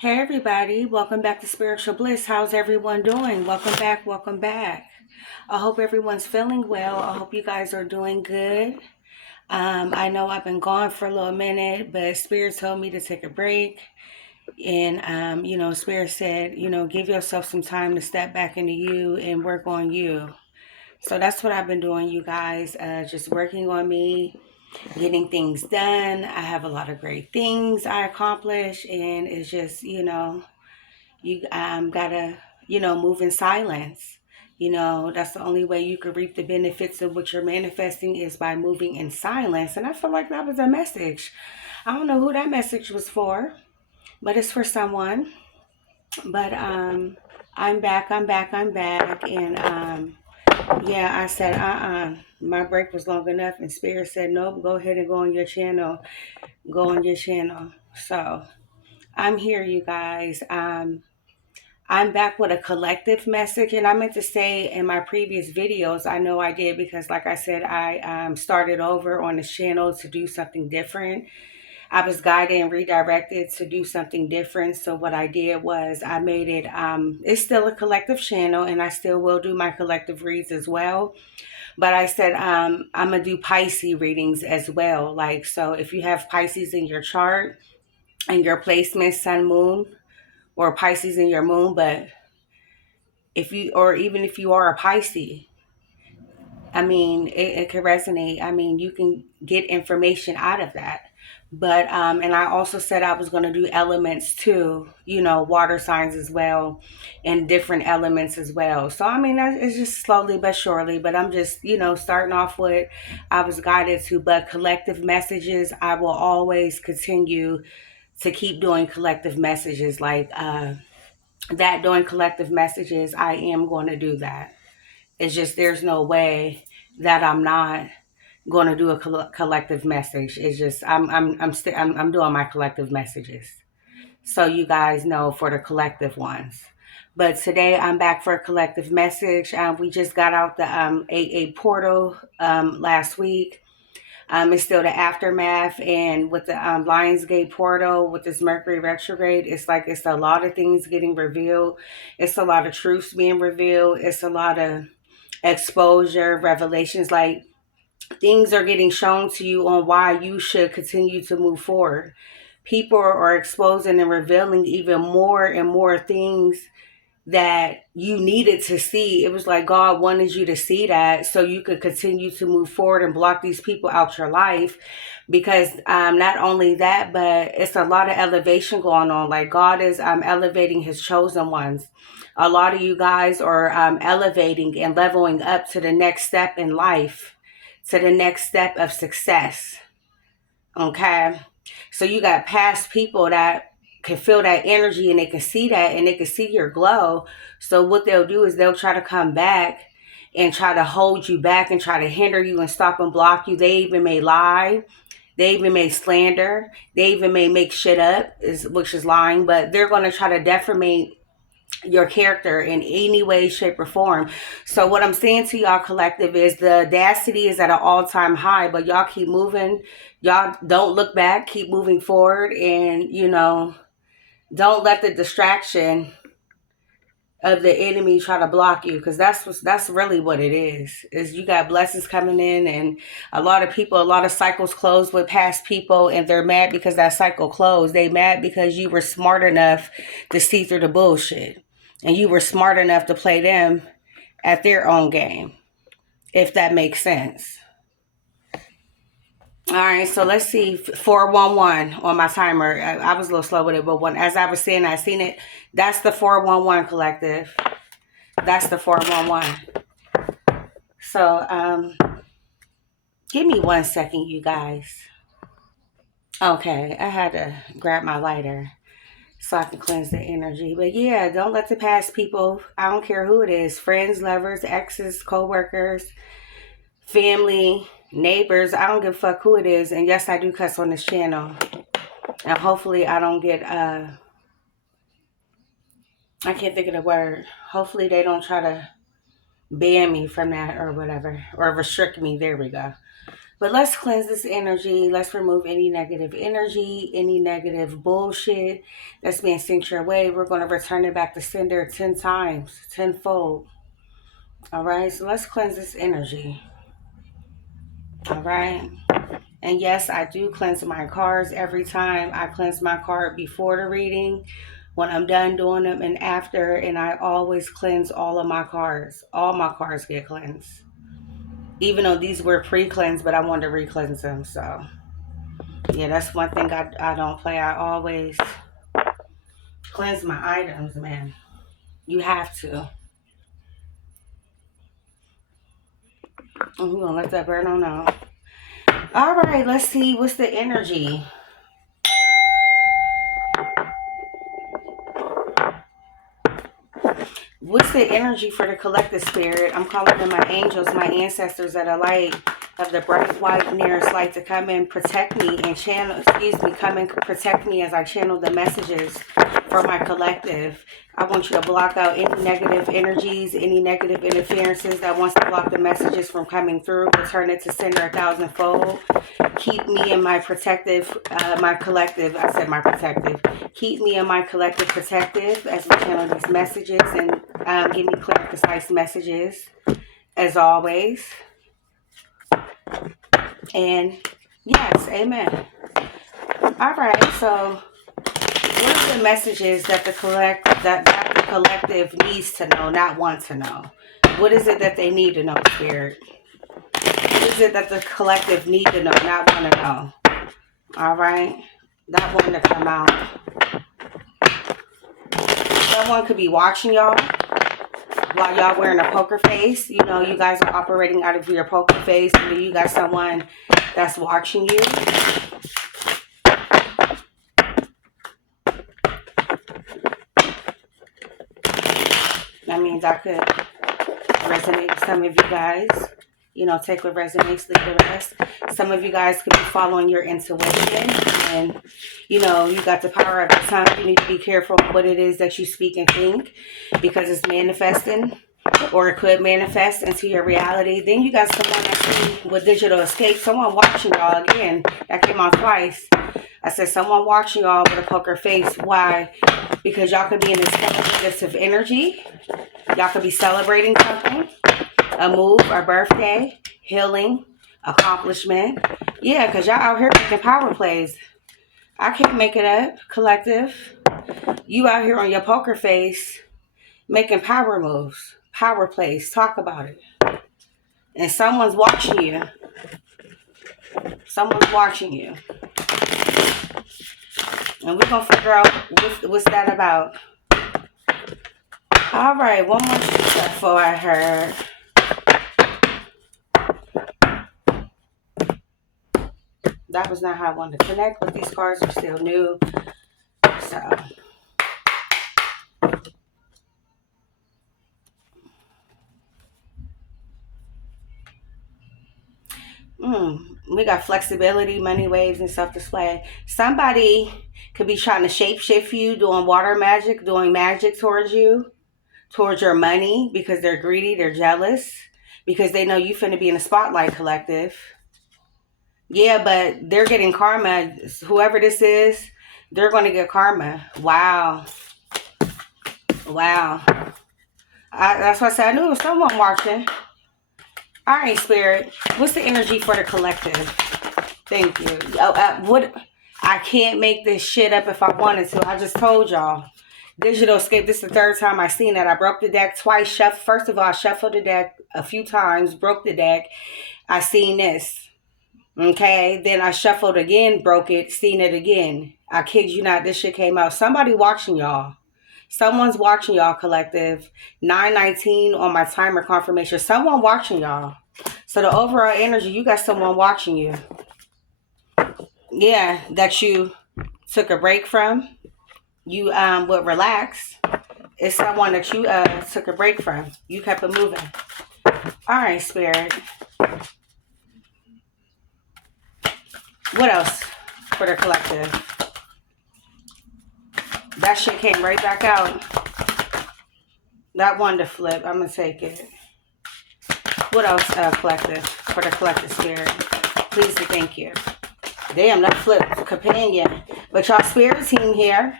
Hey everybody, welcome back to Spiritual Bliss. How's everyone doing? Welcome back, welcome back. I hope everyone's feeling well. I hope you guys are doing good. I know I've been gone for a little minute, but Spirit told me to take a break. And, Spirit said, give yourself some time to step back into you and work on you. So that's what I've been doing, you guys, just working on me, getting things done. I have a lot of great things I accomplish, and it's just, you gotta, move in silence. That's the only way you could reap the benefits of what you're manifesting is by moving in silence. And I feel like that was a message. I don't know who that message was for, but it's for someone. But I'm back, I'm back. And yeah, I said, my break was long enough. And Spirit said, nope, go ahead and go on your channel. Go on your channel. So I'm here, you guys. I'm back with a collective message, and I meant to say in my previous videos, I know I did because, like I said, I started over on this channel to do something different. I was guided and redirected to do something different. So what I did was I made it, it's still a collective channel, and I still will do my collective reads as well. But I said I'm going to do Pisces readings as well. Like, so if you have Pisces in your chart and your placement, sun, moon, or Pisces in your moon, but if you, or even if you are a Pisces, I mean, it could resonate. I mean, you can get information out of that. But, and I also said I was going to do elements too, water signs as well, and different elements as well. So, I mean, it's just slowly but surely, but I'm just, starting off with, I was guided to, but collective messages, I will always continue to keep doing collective messages like, that doing collective messages, I am going to do that. It's just there's no way that I'm not going to do a collective message. It's just I'm doing my collective messages, so you guys know for the collective ones. But today I'm back for a collective message. We just got out the a portal last week. It's still the aftermath, and with the Lionsgate portal, with this Mercury retrograde, it's like it's a lot of things getting revealed. It's a lot of truths being revealed. It's a lot of exposure, revelations. Like, things are getting shown to you on why you should continue to move forward. People are exposing and revealing even more and more things that you needed to see. It was like God wanted you to see that so you could continue to move forward and block these people out your life. Because not only that, but it's a lot of elevation going on. Like, God is elevating his chosen ones. A lot of you guys are elevating and leveling up to the next step in life, to the next step of success. Okay? So you got past people that can feel that energy, and they can see that, and they can see your glow. So what they'll do is they'll try to come back and try to hold you back and try to hinder you and stop and block you. They even may lie. They even may slander. They even may make shit up, which is lying. But they're going to try to defamate your character in any way, shape, or form. So what I'm saying to y'all collective is the audacity is at an all-time high, but y'all keep moving. Y'all don't look back. Keep moving forward, and don't let the distraction of the enemy try to block you, because that's really what it is you got blessings coming in, and a lot of cycles close with past people, and they're mad because that cycle closed. They mad because you were smart enough to see through the bullshit, and you were smart enough to play them at their own game, if that makes sense. All right, so let's see. 411 on my timer. I was a little slow with it, but as I was saying, I seen it. That's the 411 collective. That's the 411. So, give me 1 second, you guys. Okay, I had to grab my lighter so I can cleanse the energy. But yeah, don't let the past people, I don't care who it is, friends, lovers, exes, co-workers, family, neighbors, I don't give a fuck who it is. And yes, I do cuss on this channel. And hopefully I don't get, I can't think of the word. Hopefully they don't try to ban me from that or whatever. Or restrict me. There we go. But let's cleanse this energy. Let's remove any negative energy, any negative bullshit that's being sent your way. We're going to return it back to sender 10 times, tenfold. All right, so let's cleanse this energy. All right. And yes, I do cleanse my cards every time. I cleanse my card before the reading, when I'm done doing them, and after. And I always cleanse all of my cards. All my cards get cleansed. Even though these were pre-cleansed, but I wanted to re-cleanse them. So, yeah, that's one thing I don't play. I always cleanse my items, man. You have to. And we're going to let that burn on out. All right, let's see. What's the energy? What's the energy for the collective spirit? I'm calling them my angels, my ancestors that are light, of the bright white nearest light, to come and protect me and channel, come and protect me as I channel the messages for my collective. I want you to block out any negative energies, any negative interferences that wants to block the messages from coming through. Return it to sender 1,000-fold. Keep me in my protective, my collective. I said my protective. Keep me in my collective protective as we channel these messages, and give me clear, concise messages as always. And yes, amen. All right, so what are the messages that the collective needs to know, not want to know? What is it that they need to know, Spirit? What is it that the collective need to know, not want to know? All right, that one to come out. Someone could be watching y'all while y'all wearing a poker face. You know, you guys are operating out of your poker face, and then you got someone that's watching you. That means I could resonate with some of you guys. You know, take what resonates, leave the rest. Some of you guys could be following your intuition, and you know, you got the power of the tongue. You need to be careful what it is that you speak and think, because it's manifesting, or it could manifest into your reality. Then you got someone that's with digital escape, someone watching y'all. Again, that came out twice. I said someone watching y'all with a poker face. Why? Because y'all could be in this celebrative energy. Y'all could be celebrating something, a move, a birthday, healing, accomplishment. Yeah, because y'all out here making power plays. I can't make it up, collective. You out here on your poker face making power moves, power plays. Talk about it. And someone's watching you. Someone's watching you. And we're going to figure out what's that about. All right, one more step before I heard. That was not how I wanted to connect, but these cards are still new. So. We got flexibility, money waves, and self-display. Somebody could be trying to shape-shift you, doing water magic, doing magic towards you, towards your money, because they're greedy, they're jealous, because they know you finna be in the spotlight, collective. Yeah, but they're getting karma. Whoever this is, they're going to get karma. Wow. Wow. That's why I said I knew it was someone watching. All right, Spirit. What's the energy for the collective? Thank you. What? I can't make this shit up if I wanted to. I just told y'all. Digital escape. This is the third time I've seen that. I broke the deck twice. First of all, I shuffled the deck a few times. Broke the deck. I seen this. Okay. Then I shuffled again. Broke it. Seen it again. I kid you not. This shit came out. Somebody watching y'all. Someone's watching y'all, collective. 9:19 on my timer confirmation. Someone watching y'all. So the overall energy, you got someone watching you. Yeah, that you took a break from. You would relax. It's someone that you took a break from. You kept it moving. All right, Spirit. What else for the collective? That shit came right back out. That one to flip. I'm going to take it. What else, collective? For the collective spirit. Please and thank you. Damn, that flipped companion. But y'all spirit team here.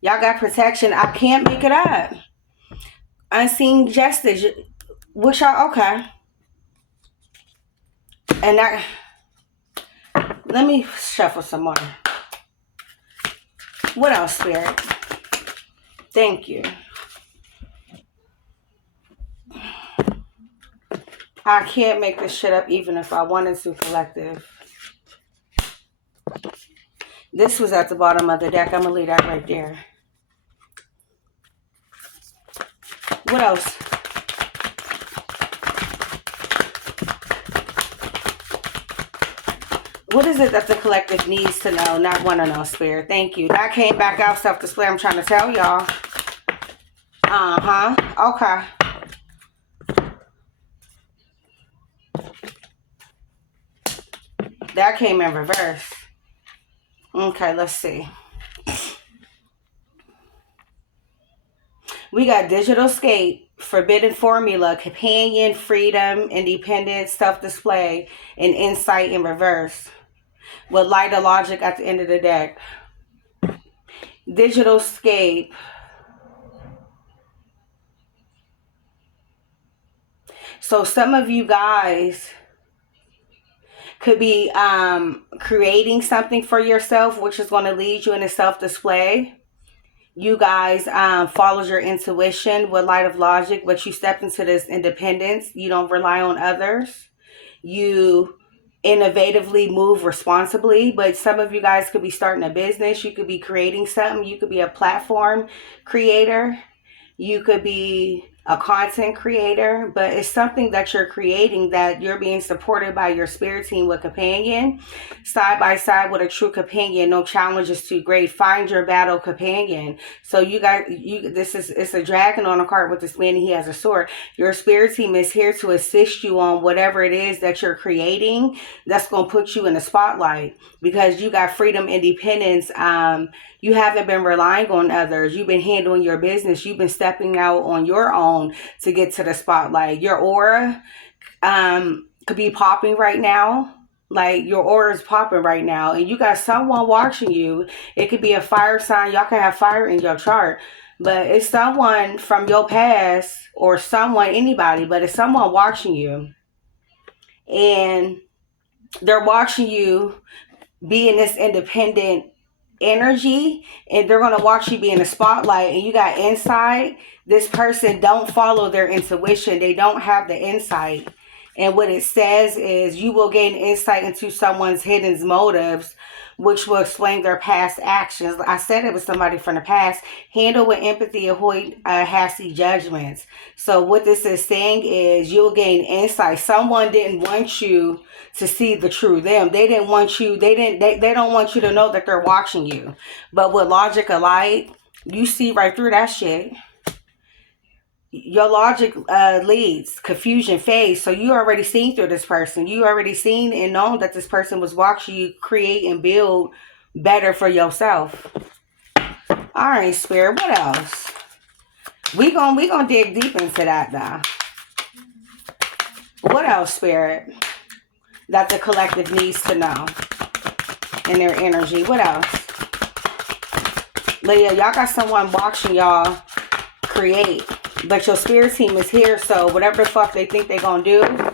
Y'all got protection. I can't make it up. Unseen justice. Which y'all, okay. And that, let me shuffle some more. What else, Spirit? Thank you. I can't make this shit up even if I wanted to, collective. This was at the bottom of the deck. I'm going to leave that right there. What else? What is it that the collective needs to know, not want to know, Spirit? Thank you. That came back out, self-display. I'm trying to tell y'all. Okay. That came in reverse. Okay, let's see. We got digital scape, forbidden formula, companion, freedom, independence, self-display, and insight in reverse. With light of logic at the end of the deck. Digital scape. So some of you guys could be creating something for yourself, which is going to lead you into self-display. You guys followed your intuition with light of logic, but you stepped into this independence. You don't rely on others. You innovatively move responsibly, but some of you guys could be starting a business. You could be creating something. You could be a platform creator. You could be a content creator, but it's something that you're creating that you're being supported by your spirit team with companion, side by side with a true companion. No challenge is too great. Find your battle companion. So it's a dragon on a card with this man, and he has a sword. Your spirit team is here to assist you on whatever it is that you're creating that's going to put you in the spotlight, because you got freedom, independence. You haven't been relying on others. You've been handling your business. You've been stepping out on your own to get to the spotlight. Your aura could be popping right now. Like, your aura is popping right now. And you got someone watching you. It could be a fire sign. Y'all can have fire in your chart. But it's someone from your past, or someone, anybody, but it's someone watching you. And they're watching you be in this independent energy, and they're going to watch you be in the spotlight, and you got insight. This person don't follow their intuition. They don't have the insight. And what it says is you will gain insight into someone's hidden motives, which will explain their past actions. I said it was somebody from the past. Handle with empathy, avoid hasty judgments. So what this is saying is you'll gain insight. Someone didn't want you to see the true them. They didn't want you, they don't want you to know that they're watching you. But with logic of light, you see right through that shit. Your logic leads confusion phase. So you already seen through this person. You already seen and known that this person was watching you create and build better for yourself. All right, Spirit, what else? We gonna dig deep into that now. What else, Spirit, that the collective needs to know in their energy? What else? Leah, y'all got someone watching y'all create. But your spirit team is here, so whatever the fuck they think they're going to do,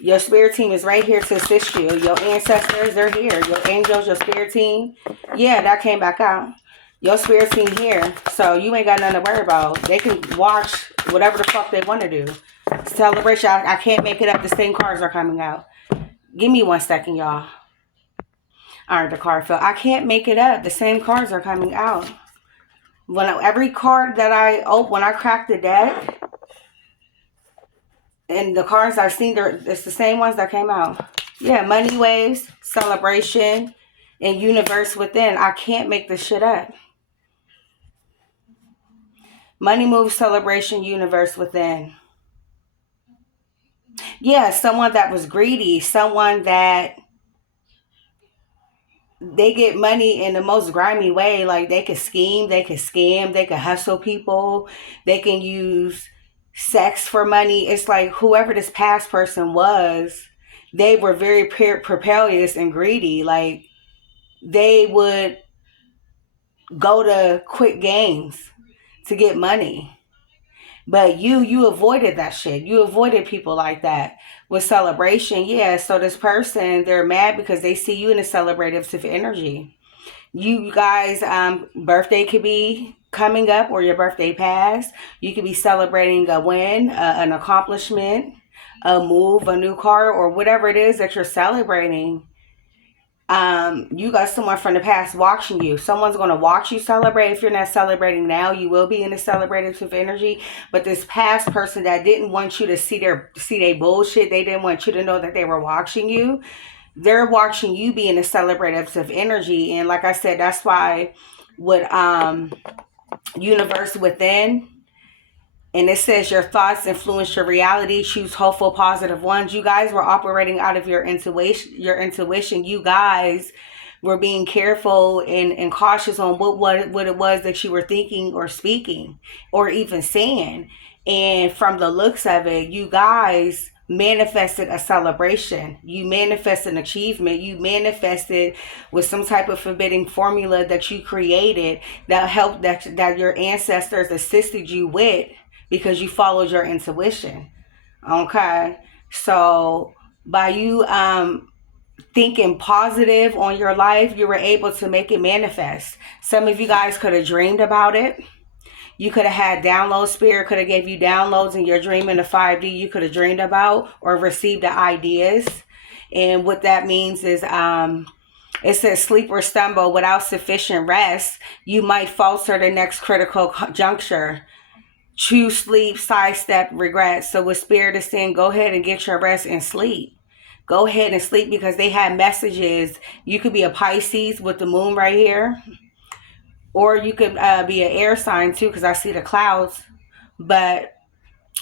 your spirit team is right here to assist you. Your ancestors, they're here. Your angels, your spirit team. Yeah, that came back out. Your spirit team here, so you ain't got nothing to worry about. They can watch whatever the fuck they want to do. Celebration, I can't make it up. The same cards are coming out. Give me 1 second, y'all. All right, the card fell. I can't make it up. The same cards are coming out. Every card that I open, when I crack the deck, and the cards I've seen, it's the same ones that came out. Yeah, money waves, celebration, and universe within. I can't make this shit up. Money moves, celebration, universe within. Yeah, someone that was greedy, someone that they get money in the most grimy way. Like, they could scheme, they could scam, they could hustle people, they can use sex for money. It's like whoever this past person was, they were very precarious and greedy. Like, they would go to quick games to get money. But you avoided that shit. You avoided people like that. With celebration, yeah. So this person, they're mad because they see you in a celebrative energy. You guys, birthday could be coming up, or your birthday passed. You could be celebrating a win, an accomplishment, a move, a new car, or whatever it is that you're celebrating. You got someone from the past watching you. Someone's going to watch you celebrate. If you're not celebrating now, you will be in a celebrative energy. But this past person that didn't want you to see their bullshit, they didn't want you to know that they were watching you. They're watching you be in a celebrative energy. And like I said, that's why with universe within, and it says your thoughts influence your reality. Choose hopeful, positive ones. You guys were operating out of your intuition. You guys were being careful and cautious on what it was that you were thinking or speaking or even saying. And from the looks of it, you guys manifested a celebration. You manifested an achievement. You manifested with some type of forbidding formula that you created that helped, that your ancestors assisted you with, because you followed your intuition. Okay. So by you thinking positive on your life, you were able to make it manifest. Some of you guys could have dreamed about it. You could have had downloads. Spirit could have gave you downloads in your dream in the 5D you could have dreamed about or received the ideas. And what that means is it says sleep or stumble without sufficient rest. You might falter the next critical juncture. Choose sleep, sidestep regret. So what Spirit is saying, go ahead and get your rest and sleep. Go ahead and sleep, because they had messages. You could be a Pisces with the moon right here. Or you could be an air sign too, because I see the clouds. But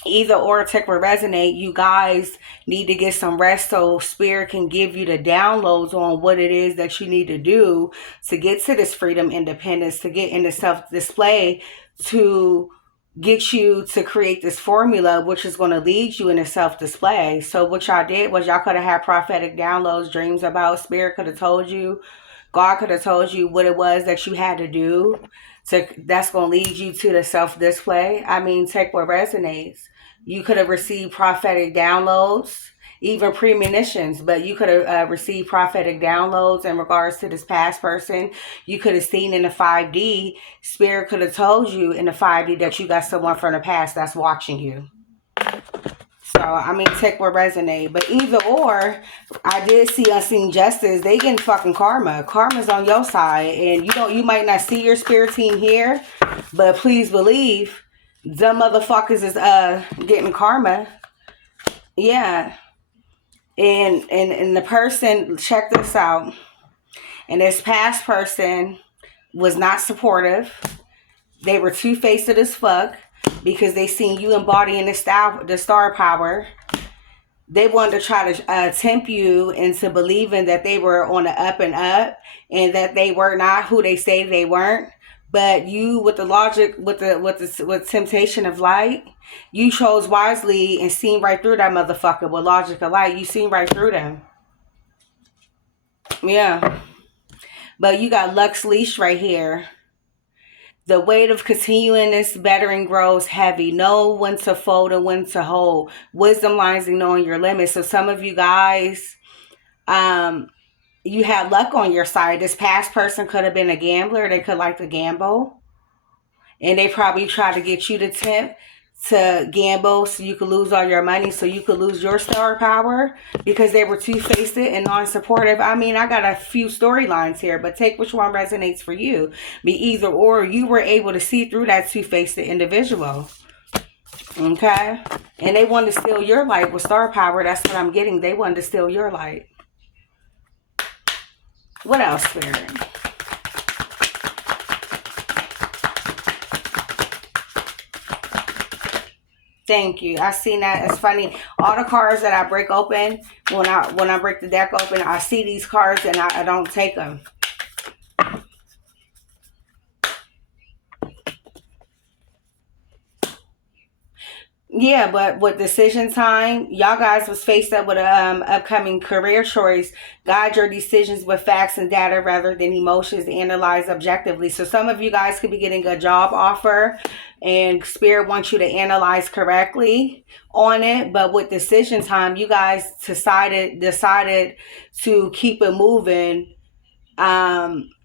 either or tech will resonate. You guys need to get some rest so Spirit can give you the downloads on what it is that you need to do to get to this freedom, independence, to get into self-display, to get you to create this formula, which is going to lead you into self-display. So what y'all did was y'all could have had prophetic downloads, dreams about. Spirit could have told you, God could have told you what it was that you had to do. So that's going to lead you to the self-display. I mean, take what resonates. You could have received prophetic downloads, even premonitions, but you could have received prophetic downloads in regards to this past person. You could have seen in the 5D, Spirit could have told you in the 5D that you got someone from the past that's watching you. So, I mean, take what resonate. But either or, I did see unseen justice. They getting fucking karma. Karma's on your side. And you might not see your spirit team here, but please believe them motherfuckers is getting karma. Yeah. And the person, check this out. And this past person was not supportive. They were two-faced as fuck, because they seen you embodying the star power. They wanted to try to tempt you into believing that they were on the up and up, and that they were not who they say they weren't. But you, with the logic, with temptation of light, you chose wisely and seen right through that motherfucker. With logic of light, you seen right through them. Yeah. But you got Lux Leash right here. The weight of continuing this bettering grows heavy. Know when to fold and when to hold. Wisdom lies in knowing your limits. So some of you guys, you had luck on your side. This past person could have been a gambler. They could like to gamble. And they probably tried to get you to tempt to gamble so you could lose all your money, so you could lose your star power, because they were two-faced and non-supportive. I mean, I got a few storylines here, but take which one resonates for you. Be either or. You were able to see through that two-faced individual. Okay? And they wanted to steal your light with star power. That's what I'm getting. They wanted to steal your light. What else, Spirit? Thank you. I seen that. It's funny. All the cards that I break open, when I break the deck open, I see these cards and I don't take them. Yeah, but with decision time, y'all guys was faced up with a upcoming career choice. Guide your decisions with facts and data rather than emotions. Analyze objectively. So some of you guys could be getting a job offer, and Spirit wants you to analyze correctly on it. But with decision time, you guys decided to keep it moving,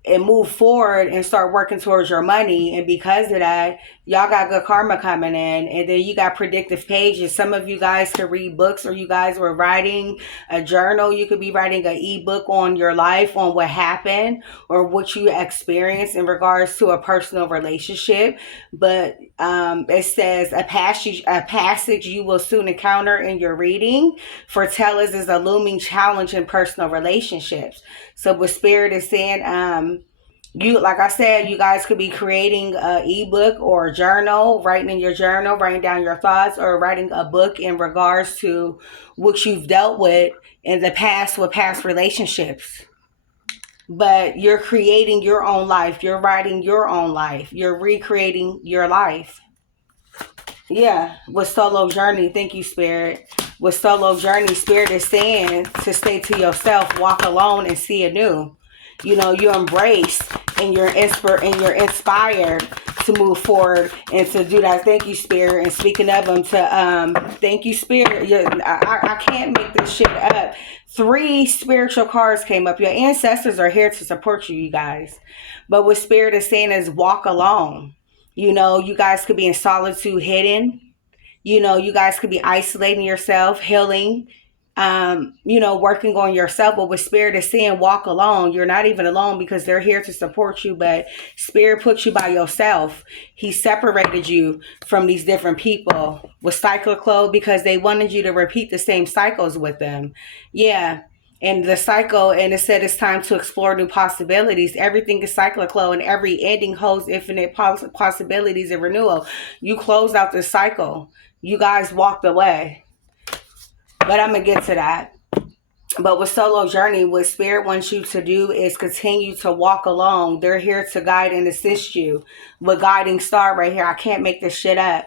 and move forward and start working towards your money. And because of that, y'all got good karma coming in. And then you got predictive pages. Some of you guys could read books, or you guys were writing a journal. You could be writing an ebook on your life, on what happened or what you experienced in regards to a personal relationship. But it says a passage you will soon encounter in your reading foretells is a looming challenge in personal relationships. So what Spirit is saying, you, like I said, you guys could be creating a ebook or a journal, writing in your journal, writing down your thoughts, or writing a book in regards to what you've dealt with in the past with past relationships. But you're creating your own life. You're writing your own life. You're recreating your life. Yeah, with solo journey. Thank you, Spirit. With solo journey, Spirit is saying to stay to yourself, walk alone, and see anew. You know, you embrace and you're inspired to move forward and to do that. Thank you, Spirit. And speaking of them, to thank you, Spirit. I can't make this shit up. 3 spiritual cards came up. Your ancestors are here to support you, you guys. But what Spirit is saying is walk alone. You know, you guys could be in solitude, hidden. You know, you guys could be isolating yourself, healing, you know, working on yourself. But what Spirit is saying, walk alone. You're not even alone because they're here to support you. But Spirit put you by yourself. He separated you from these different people with cyclical because they wanted you to repeat the same cycles with them. Yeah. And the cycle, and it said it's time to explore new possibilities. Everything is cyclical, and every ending holds infinite possibilities and renewal. You closed out this cycle. You guys walked away. But I'm going to get to that. But with solo journey, what Spirit wants you to do is continue to walk along. They're here to guide and assist you. With guiding star right here. I can't make this shit up.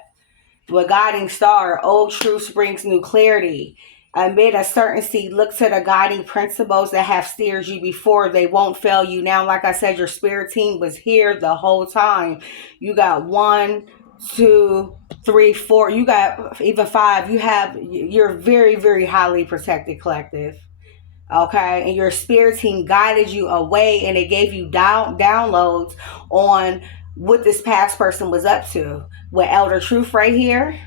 With guiding star, old truth brings new clarity. Amid uncertainty, look to the guiding principles that have steered you before. They won't fail you now. Like I said, your spirit team was here the whole time. You got 1, 2, 3, 4. You got even 5. You're very, very highly protected collective. Okay, and your spirit team guided you away, and it gave you downloads on what this past person was up to. With Elder Truth right here.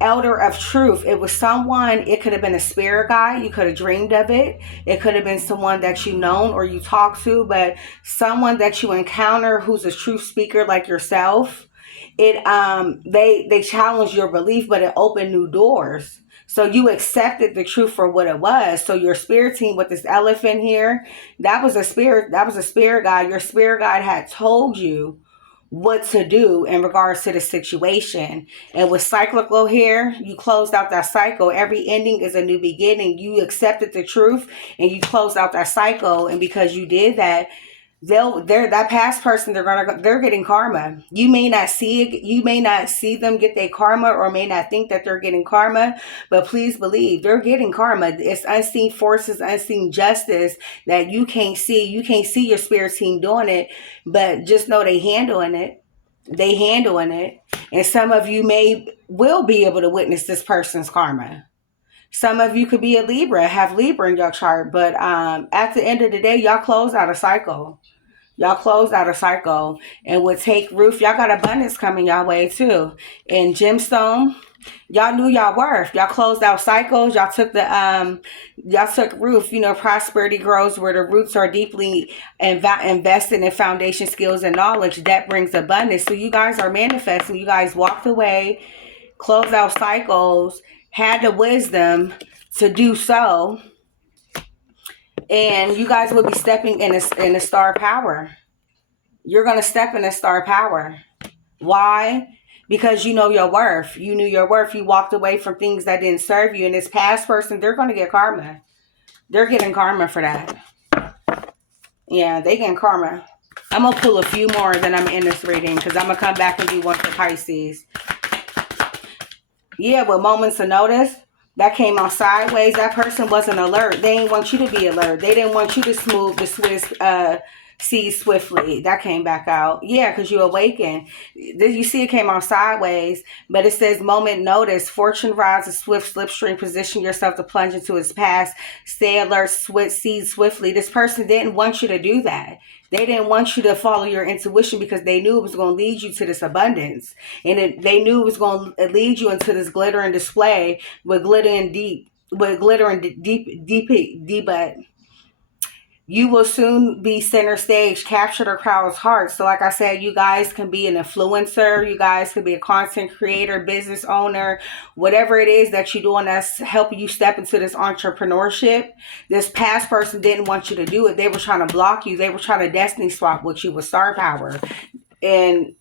Elder of Truth. It was someone, it could have been a spirit guide. You could have dreamed of it. It could have been someone that you known or you talked to, but someone that you encounter who's a truth speaker like yourself. They challenged your belief, but it opened new doors. So you accepted the truth for what it was. So your spirit team with this elephant here, that was a spirit guide. Your spirit guide had told you what to do in regards to the situation. And with cyclical here, you closed out that cycle. Every ending is a new beginning. You accepted the truth and you closed out that cycle. And because you did that, that past person, they're getting karma. You may not see them get their karma, or may not think that they're getting karma, but please believe they're getting karma. It's unseen forces, unseen justice that you can't see. You can't see your spirit team doing it, but just know they handling it. And some of you will be able to witness this person's karma. Some of you could be a Libra, have Libra in your chart, but at the end of the day, y'all close out a cycle. And with Take Roof, y'all got abundance coming y'all way too. And Gemstone, y'all knew y'all worth. Y'all closed out cycles. Y'all took Roof. You know, prosperity grows where the roots are deeply invested in foundation skills and knowledge. That brings abundance. So you guys are manifesting. You guys walked away, closed out cycles, had the wisdom to do so. And you guys will be stepping in a star power. You're going to step in a star power. Why? Because you know your worth. You knew your worth. You walked away from things that didn't serve you. And this past person, they're going to get karma. They're getting karma for that. Yeah, they getting karma. I'm going to pull a few more than I'm in this reading, because I'm going to come back and do one for Pisces. Yeah, with moments of notice. That came out sideways. That person wasn't alert. They didn't want you to be alert. They didn't want you to smooth the Swiss see swiftly. That came back out. Yeah, because you awaken. You see it came out sideways, but it says moment notice. Fortune rides a swift slipstream. Position yourself to plunge into its past. Stay alert, see swiftly. This person didn't want you to do that. They didn't want you to follow your intuition because they knew it was going to lead you to this abundance. And they knew it was going to lead you into this glitter and display with glitter and deep, but you will soon be center stage, capture the crowd's heart. So like I said, you guys can be an influencer. You guys can be a content creator, business owner, whatever it is that you're doing that's helping you step into this entrepreneurship. This past person didn't want you to do it. They were trying to block you. They were trying to destiny swap with you with star power.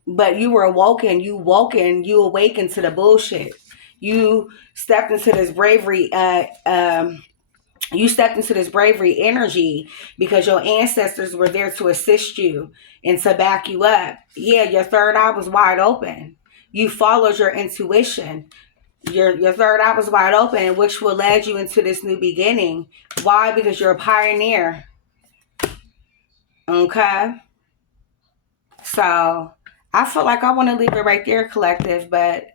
But you were awoken. You awakened to the bullshit. You stepped into this bravery, energy because your ancestors were there to assist you and to back you up. Yeah, your third eye was wide open. You followed your intuition. Your third eye was wide open, which will lead you into this new beginning. Why? Because you're a pioneer. Okay? So, I feel like I want to leave it right there, collective, but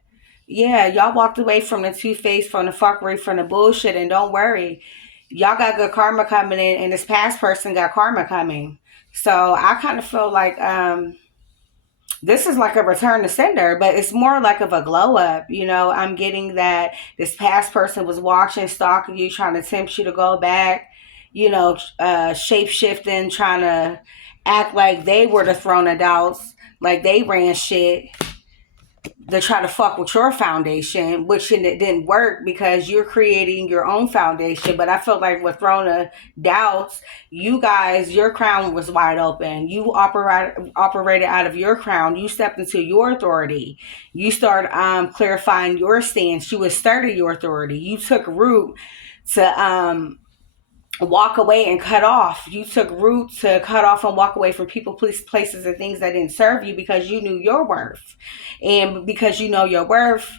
yeah, y'all walked away from the two-face, from the fuckery, from the bullshit, and don't worry. Y'all got good karma coming in, and this past person got karma coming. So I kind of feel like this is like a return to sender, but it's more like of a glow up. You know, I'm getting that this past person was watching, stalking you, trying to tempt you to go back, you know, shape shifting, trying to act like they were the throne of doubts, like they ran shit to try to fuck with your foundation, which it didn't work because you're creating your own foundation. But I felt like with Throne of Doubts, you guys, your crown was wide open. You operated out of your crown. You stepped into your authority. You started clarifying your stance. You asserted your authority. You took root to walk away and cut off. You took root to cut off and walk away from people, places, and things that didn't serve you because you knew your worth. And because you know your worth,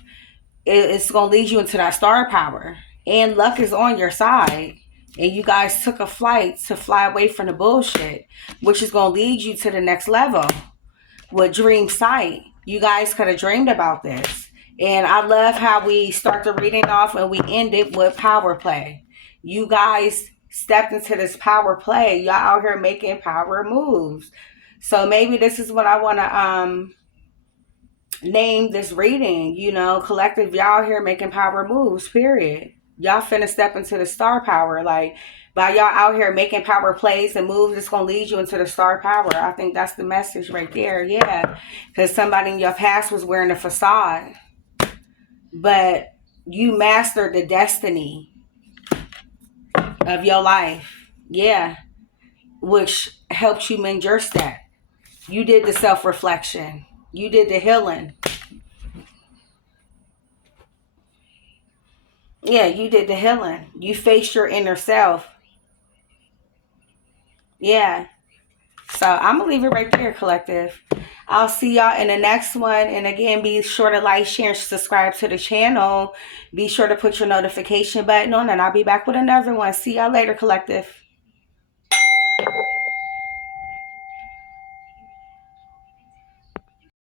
it's going to lead you into that star power. And luck is on your side. And you guys took a flight to fly away from the bullshit, which is going to lead you to the next level with Dream Sight. You guys could have dreamed about this. And I love how we start the reading off and we end it with power play. You guys stepped into this power play. Y'all out here making power moves. So maybe this is what I want to name this reading. You know, collective, y'all here making power moves, period. Y'all finna step into the star power. Like, by y'all out here making power plays and moves, it's going to lead you into the star power. I think that's the message right there. Yeah. Because somebody in your past was wearing a facade. But you mastered the destiny of your life. Yeah. Which helps you mend your step. You did the self-reflection. You did the healing. Yeah, you did the healing. You faced your inner self. Yeah. So I'm going to leave it right there, collective. I'll see y'all in the next one. And again, be sure to like, share, and subscribe to the channel. Be sure to put your notification button on, and I'll be back with another one. See y'all later, collective.